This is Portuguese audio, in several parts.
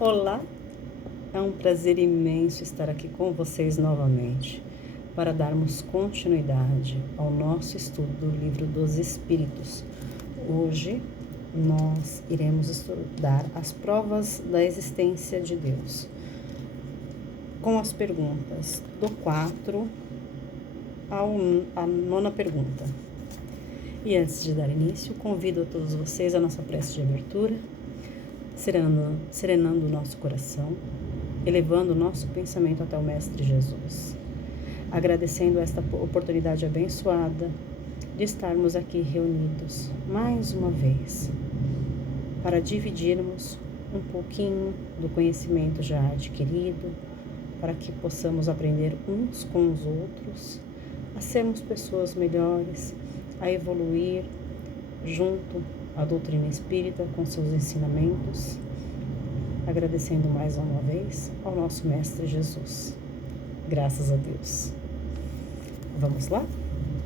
Olá, é um prazer imenso estar aqui com vocês novamente para darmos continuidade ao nosso estudo do Livro dos Espíritos. Hoje nós iremos estudar as provas da existência de Deus, com as perguntas do 4 à 9ª pergunta. E antes de dar início, convido a todos vocês à nossa prece de abertura, serenando o nosso coração, elevando o nosso pensamento até o Mestre Jesus, agradecendo esta oportunidade abençoada de estarmos aqui reunidos mais uma vez, para dividirmos um pouquinho do conhecimento já adquirido, para que possamos aprender uns com os outros, a sermos pessoas melhores, a evoluir junto à doutrina espírita com seus ensinamentos, agradecendo mais uma vez ao nosso Mestre Jesus. Graças a Deus. Vamos lá?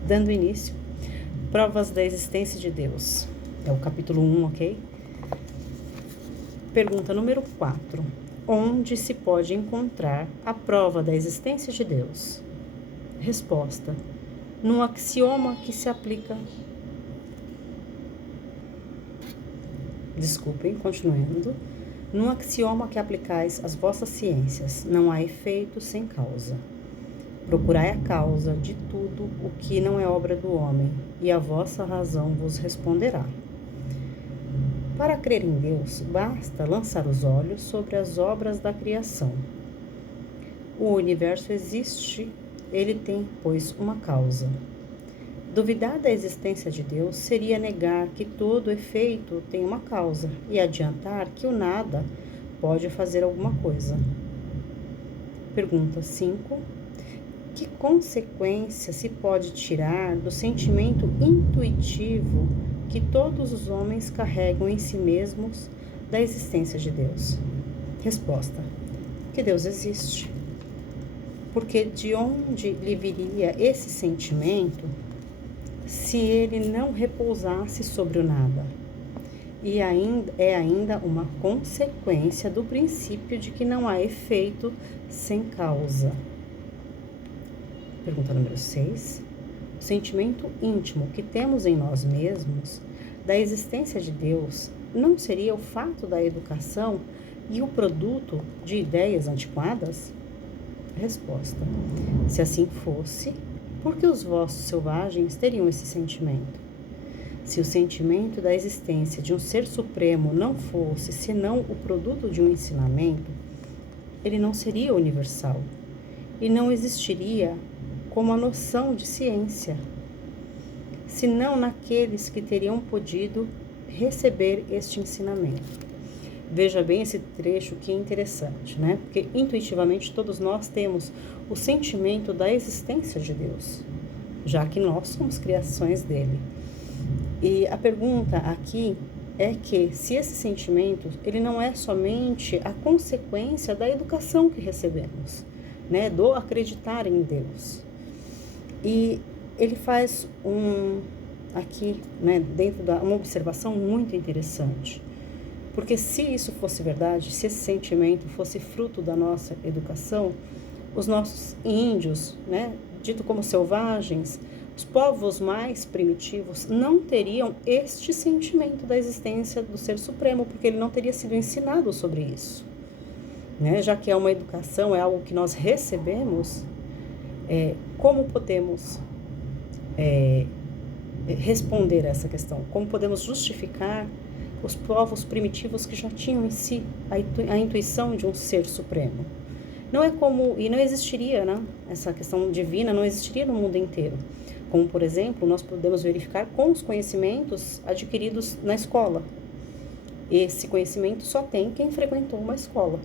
Dando início, provas da existência de Deus. É o capítulo 1, ok? Pergunta número 4. Onde se pode encontrar a prova da existência de Deus? Resposta: num axioma que se aplica... continuando. Num axioma que aplicais às vossas ciências, não há efeito sem causa. Procurai a causa de tudo o que não é obra do homem, e a vossa razão vos responderá. Para crer em Deus, basta lançar os olhos sobre as obras da criação. O universo existe, ele tem, pois, uma causa. Duvidar da existência de Deus seria negar que todo efeito tem uma causa e adiantar que o nada pode fazer alguma coisa. Pergunta 5. Que consequência se pode tirar do sentimento intuitivo que todos os homens carregam em si mesmos da existência de Deus? Resposta: que Deus existe. Porque de onde lhe viria esse sentimento se ele não repousasse sobre o nada? E é ainda uma consequência do princípio de que não há efeito sem causa. Pergunta número 6. O sentimento íntimo que temos em nós mesmos da existência de Deus não seria o fato da educação e o produto de ideias antiquadas? Resposta: se assim fosse, por que os vossos selvagens teriam esse sentimento? Se o sentimento da existência de um ser supremo não fosse senão o produto de um ensinamento, ele não seria universal e não existiria como a noção de ciência, senão naqueles que teriam podido receber este ensinamento. Veja bem esse trecho que é interessante, né? Porque intuitivamente todos nós temos o sentimento da existência de Deus, já que nós somos criações dele. E a pergunta aqui é que se esse sentimento, ele não é somente a consequência da educação que recebemos, né? Do acreditar em Deus. E ele faz aqui, né, uma observação muito interessante. Porque se isso fosse verdade, se esse sentimento fosse fruto da nossa educação, os nossos índios, né, dito como selvagens, os povos mais primitivos não teriam este sentimento da existência do Ser Supremo, porque ele não teria sido ensinado sobre isso, né? Já que é uma educação, é algo que nós recebemos, como podemos responder a essa questão? Como podemos justificar os povos primitivos que já tinham em si a intuição de um ser supremo? Não é como, e não existiria, né? Essa questão divina não existiria no mundo inteiro. Como, por exemplo, nós podemos verificar com os conhecimentos adquiridos na escola. Esse conhecimento só tem quem frequentou uma escola.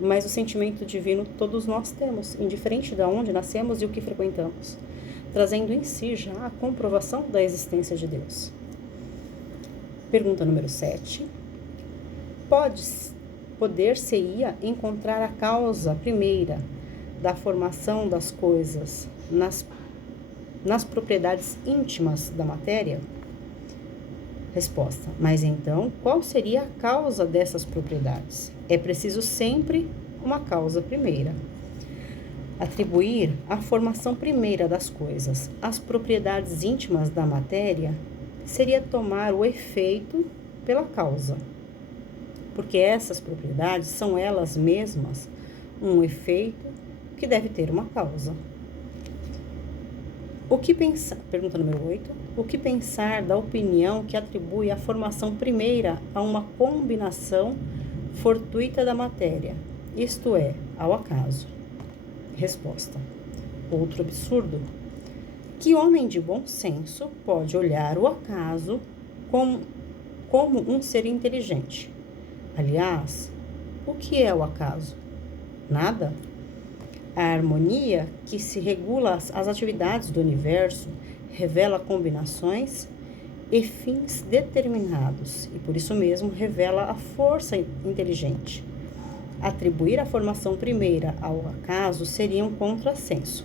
Mas o sentimento divino todos nós temos, indiferente de onde nascemos e o que frequentamos, trazendo em si já a comprovação da existência de Deus. Pergunta número 7. Poder-se-ia encontrar a causa primeira da formação das coisas nas propriedades íntimas da matéria? Resposta: mas então, qual seria a causa dessas propriedades? É preciso sempre uma causa primeira. Atribuir a formação primeira das coisas às propriedades íntimas da matéria seria tomar o efeito pela causa, porque essas propriedades são elas mesmas um efeito que deve ter uma causa. O que pensar? Pergunta número 8. O que pensar da opinião que atribui a formação primeira a uma combinação fortuita da matéria, isto é, ao acaso? Resposta: outro absurdo. Que homem de bom senso pode olhar o acaso como um ser inteligente? Aliás, o que é o acaso? Nada. A harmonia que se regula as atividades do universo revela combinações e fins determinados e, por isso mesmo, revela a força inteligente. Atribuir a formação primeira ao acaso seria um contrassenso,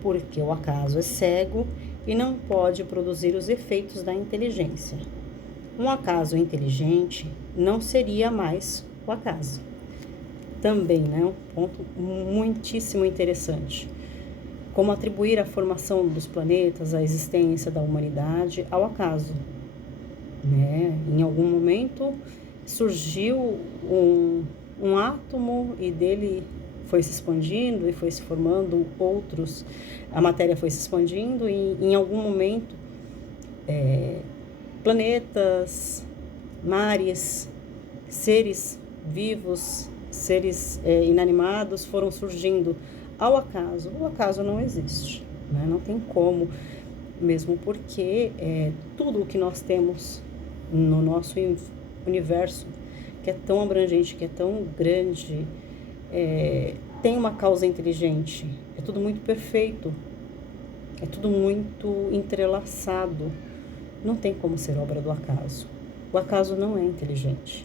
porque o acaso é cego e não pode produzir os efeitos da inteligência. Um acaso inteligente não seria mais o acaso. Também, um ponto muitíssimo interessante. Como atribuir a formação dos planetas, a existência da humanidade ao acaso. Em algum momento surgiu um átomo e dele foi se expandindo e foi se formando outros. A matéria foi se expandindo e em algum momento planetas, mares, seres vivos, seres inanimados foram surgindo ao acaso. O acaso não existe, não tem como, mesmo porque tudo o que nós temos no nosso universo, que é tão abrangente, que é tão grande, tem uma causa inteligente. É tudo muito perfeito, é tudo muito entrelaçado. Não tem como ser obra do acaso. O acaso não é inteligente.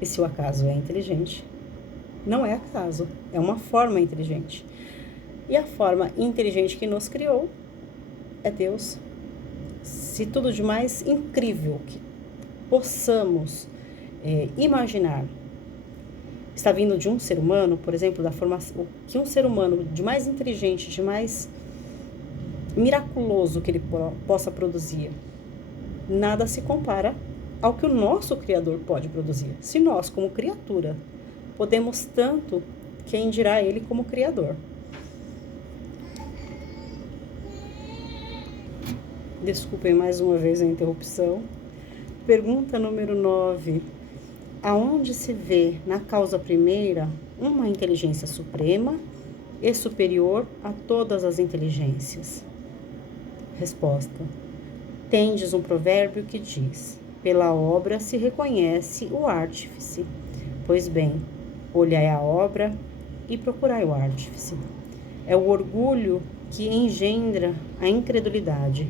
E se o acaso é inteligente, não é acaso, é uma forma inteligente. E a forma inteligente que nos criou é Deus. Se tudo de mais incrível que possamos imaginar está vindo de um ser humano, por exemplo, da formação, o que um ser humano de mais inteligente, de mais miraculoso que ele possa produzir, nada se compara ao que o nosso Criador pode produzir. Se nós, como criatura, podemos tanto, quem dirá ele como Criador? Desculpem mais uma vez a interrupção. Pergunta número 9. Aonde se vê na causa primeira uma inteligência suprema e superior a todas as inteligências? Resposta: tendes um provérbio que diz: pela obra se reconhece o artífice. Pois bem, olhai a obra e procurai o artífice. É o orgulho que engendra a incredulidade.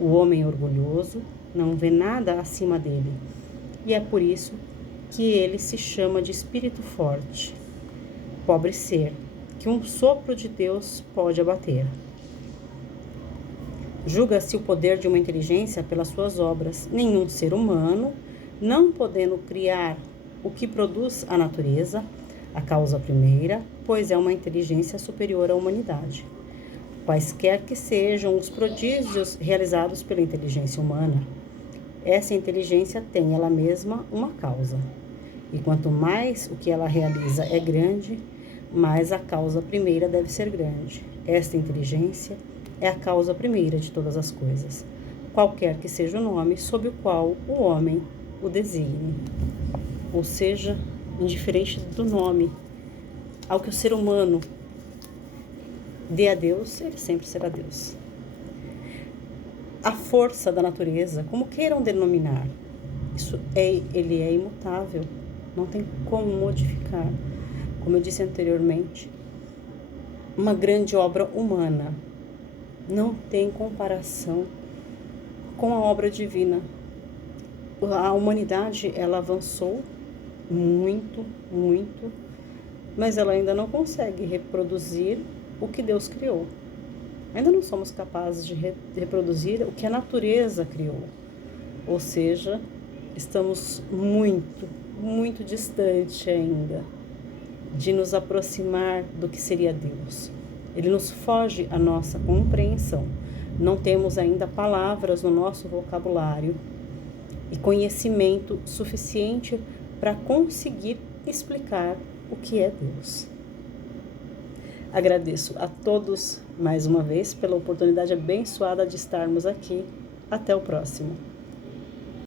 O homem orgulhoso não vê nada acima dele, e é por isso que ele se chama de espírito forte. Pobre ser, que um sopro de Deus pode abater. Julga-se o poder de uma inteligência pelas suas obras. Nenhum ser humano, não podendo criar o que produz a natureza, a causa primeira, pois é uma inteligência superior à humanidade. Quaisquer que sejam os prodígios realizados pela inteligência humana, essa inteligência tem ela mesma uma causa. E quanto mais o que ela realiza é grande, mais a causa primeira deve ser grande. Esta inteligência é a causa primeira de todas as coisas, qualquer que seja o nome sob o qual o homem o designe. Ou seja, indiferente do nome ao que o ser humano dê a Deus, ele sempre será Deus. A força da natureza, como queiram denominar, ele é imutável, não tem como modificar. Como eu disse anteriormente, uma grande obra humana não tem comparação com a obra divina. A humanidade, ela avançou muito, muito, mas ela ainda não consegue reproduzir o que Deus criou. Ainda não somos capazes de reproduzir o que a natureza criou. Ou seja, estamos muito, muito distante ainda de nos aproximar do que seria Deus. Ele nos foge à nossa compreensão. Não temos ainda palavras no nosso vocabulário e conhecimento suficiente para conseguir explicar o que é Deus. Agradeço a todos mais uma vez pela oportunidade abençoada de estarmos aqui. Até o próximo.